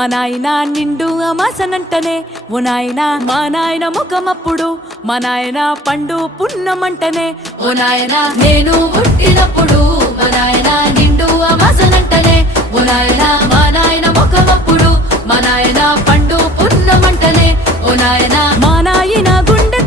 మా నాయన నిండు అమాసనంటనే ఓ నాయన మా నాయన ముఖమప్పుడు మా నాయన పండు పున్నమంటనే ఓ నాయన నేను పుట్టినప్పుడు మా నాయన నిండు అమాసనంటనే ఓ నాయన మా నాయన ముఖమప్పుడు మా నాయన పండు పున్నమంటనే ఓ నాయన మా నాయన గుండె